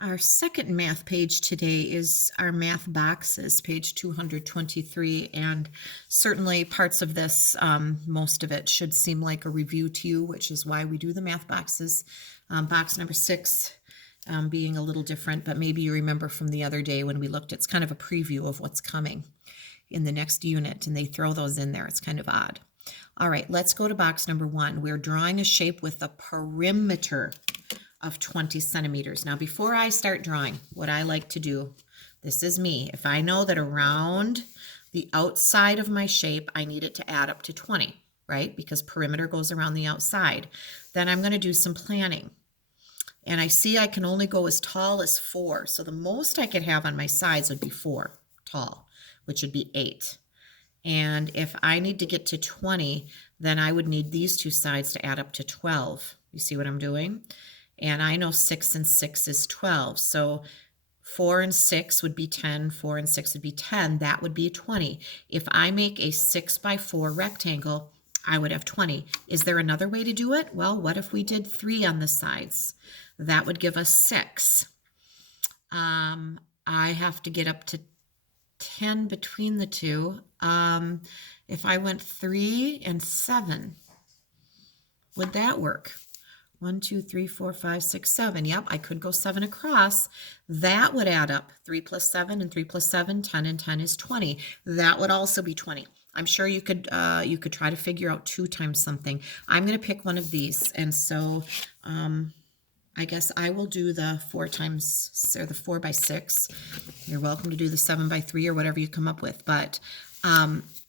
Our second math page today is our math boxes, page 223, and certainly parts of this, most of it should seem like a review to you, which is why we do the math boxes. Box number 6 being a little different, but maybe you remember from the other day when we looked, it's kind of a preview of what's coming in the next unit, and they throw those in there. It's kind of odd. All right, let's go to box number 1. We're drawing a shape with a perimeter of 20 centimeters. Now, before I start drawing, what I like to do, this is me. If I know that around the outside of my shape, I need it to add up to 20, right? Because perimeter goes around the outside. Then I'm going to do some planning. And I see I can only go as tall as 4. So the most I could have on my sides would be 4 tall, which would be 8. And if I need to get to 20, then I would need these two sides to add up to 12. You see what I'm doing? And I know 6 and 6 is 12. So 4 and 6 would be 10. 4 and 6 would be 10. That would be 20. If I make a 6 by 4 rectangle, I would have 20. Is there another way to do it? Well, what if we did 3 on the sides? That would give us 6. I have to get up to 10 between the two. If I went 3 and 7, would that work? 1, 2, 3, 4, 5, 6, 7. Yep, I could go 7 across. That would add up. 3 plus 7 and 3 plus 7, 10 and 10 is 20. That would also be 20. I'm sure you could try to figure out 2 times something. I'm going to pick one of these, and so I guess I will do the 4 times, or the 4 by 6. You're welcome to do the 7 by 3 or whatever you come up with. But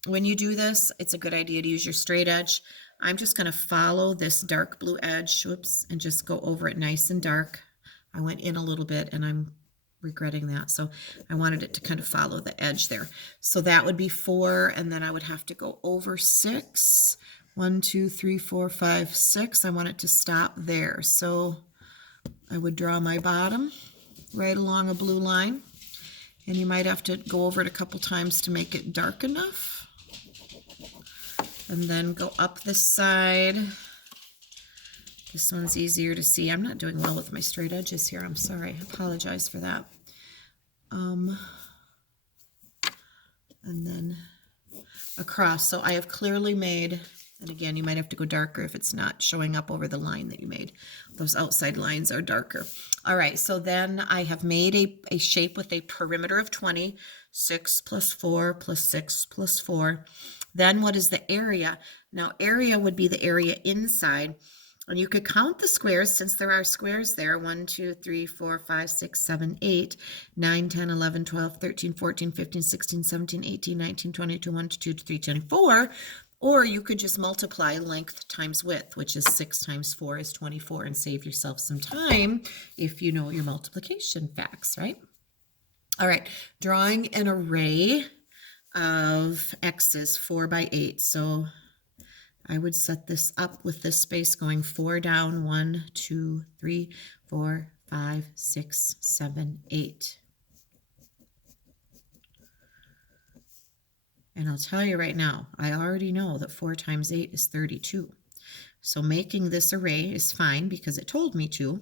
when you do this, it's a good idea to use your straight edge. I'm just going to follow this dark blue edge, whoops, and just go over it nice and dark. I went in a little bit and I'm regretting that. So I wanted it to kind of follow the edge there. So that would be 4, and then I would have to go over 6. 1, 2, 3, 4, 5, 6. I want it to stop there. So I would draw my bottom right along a blue line, and you might have to go over it a couple times to make it dark enough. And then go up this side. This one's easier to see. I'm not doing well with my straight edges here. I'm sorry. I apologize for that. And then across. So I have clearly made, and again, you might have to go darker if it's not showing up over the line that you made. Those outside lines are darker. All right, so then I have made a shape with a perimeter of 20. 6 plus 4 plus 6 plus 4. Then what is the area? Now, area would be the area inside. And you could count the squares since there are squares there. 1, 2, 3, 4, 5, 6, 7, 8, 9, 10, 11, 12, 13, 14, 15, 16, 17, 18, 19, 20, 21, 22, 23, 24. Or you could just multiply length times width, which is 6 times 4 is 24, and save yourself some time if you know your multiplication facts, right? All right, drawing an array of x's, 4 by 8. So I would set this up with this space going 4 down, 1, 2, 3, 4, 5, 6, 7, 8. And I'll tell you right now, I already know that 4 times 8 is 32. So making this array is fine because it told me to.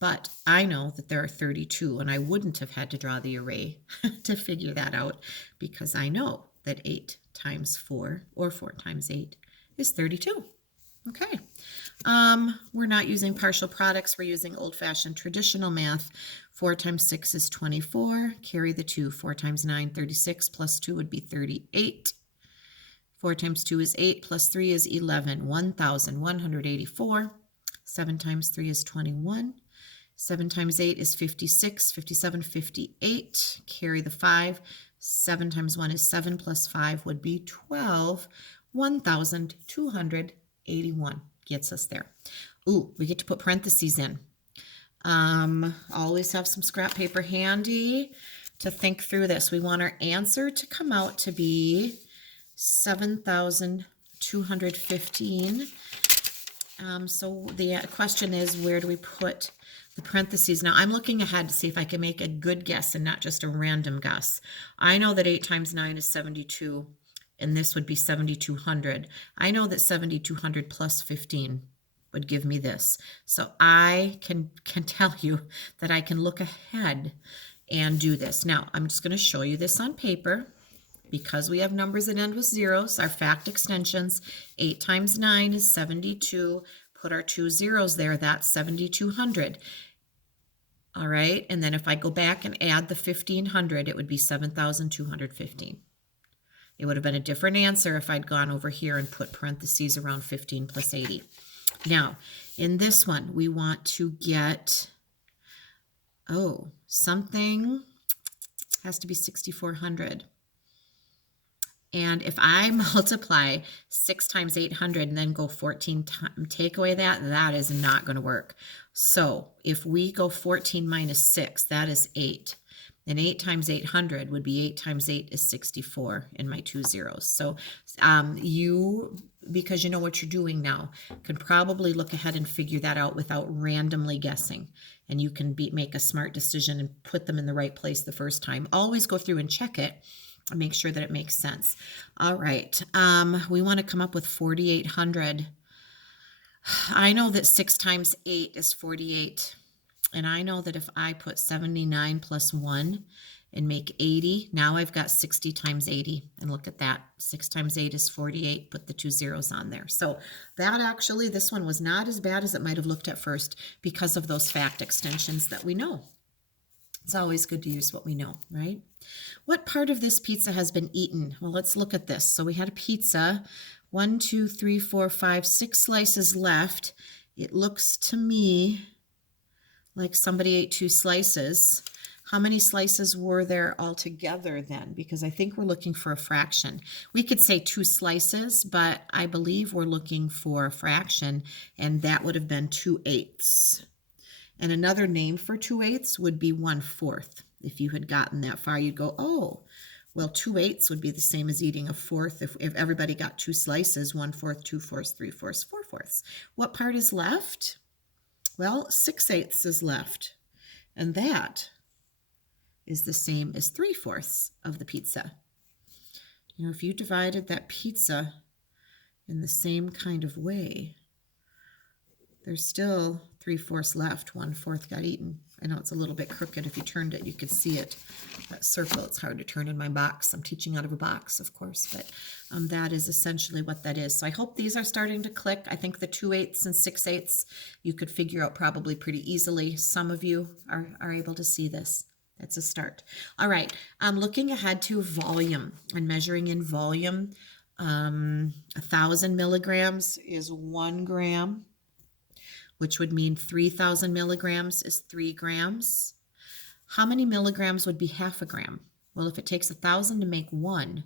But I know that there are 32, and I wouldn't have had to draw the array to figure that out because I know that 8 times 4, or 4 times 8, is 32. Okay. We're not using partial products. We're using old-fashioned traditional math. 4 times 6 is 24. Carry the 2. 4 times 9, 36, plus 2 would be 38. 4 times 2 is 8, plus 3 is 11. 1,184. 7 times 3 is 21. 7 times 8 is 56, 57, 58. Carry the 5. 7 times 1 is 7, plus 5 would be 12. 1,281 gets us there. Ooh, we get to put parentheses in. Always have some scrap paper handy to think through this. We want our answer to come out to be 7,215. So the question is, where do we put the parentheses? Now I'm looking ahead to see if I can make a good guess and not just a random guess. I know that 8 times 9 is 72, and this would be 7,200. I know that 7,200 plus 15 would give me this. So I can tell you that I can look ahead and do this. Now, I'm just going to show you this on paper. Because we have numbers that end with zeros, our fact extensions, 8 times 9 is 72. Put our 2 zeros there, that's 7,200. All right, and then if I go back and add the 1,500, it would be 7,215. It would have been a different answer if I'd gone over here and put parentheses around 15 plus 80. Now, in this one, we want to get, something has to be 6,400. And if I multiply 6 times 800 and then go 14 times, take away that is not going to work. So if we go 14 minus 6, that is 8. And 8 times 800 would be 8 times 8 is 64 in my 2 zeros. So you, because you know what you're doing now, can probably look ahead and figure that out without randomly guessing. And you can make a smart decision and put them in the right place the first time. Always go through and check it. Make sure that it makes sense. All right. We want to come up with 4,800. I know that 6 times 8 is 48. And I know that if I put 79 plus 1 and make 80, now I've got 60 times 80. And look at that. 6 times 8 is 48. Put the 2 zeros on there. So that actually, this one was not as bad as it might have looked at first because of those fact extensions that we know. It's always good to use what we know, right? What part of this pizza has been eaten? Well, let's look at this. So we had a pizza, 1, 2, 3, 4, 5, 6 slices left. It looks to me like somebody ate 2 slices. How many slices were there altogether then? Because I think we're looking for a fraction. We could say 2 slices, but I believe we're looking for a fraction, and that would have been 2/8. And another name for 2/8 would be 1/4. If you had gotten that far, you'd go, oh, well, 2/8 would be the same as eating a fourth. If everybody got 2 slices, 1/4, 2/4, 3/4, 4/4. What part is left? Well, 6/8 is left. And that is the same as 3/4 of the pizza. You know, if you divided that pizza in the same kind of way, there's still 3/4 left. 1/4 got eaten. I know it's a little bit crooked. If you turned it, you could see it. That circle, it's hard to turn in my box. I'm teaching out of a box, of course, but that is essentially what that is. So I hope these are starting to click. I think the 2/8 and 6/8 you could figure out probably pretty easily. Some of you are able to see this. That's a start. All right, I'm looking ahead to volume and measuring in volume. 1,000 milligrams is 1 gram, which would mean 3,000 milligrams is 3 grams. How many milligrams would be half a gram? Well, if it takes 1,000 to make 1,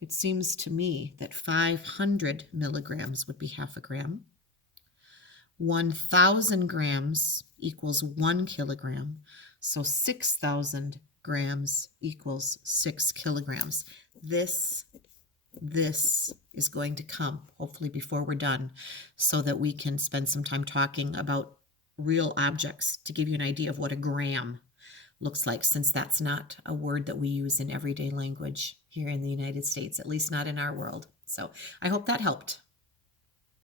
it seems to me that 500 milligrams would be half a gram. 1,000 grams equals 1 kilogram. So 6,000 grams equals 6 kilograms. This is going to come, hopefully before we're done, so that we can spend some time talking about real objects to give you an idea of what a gram looks like, since that's not a word that we use in everyday language here in the United States, at least not in our world. So I hope that helped.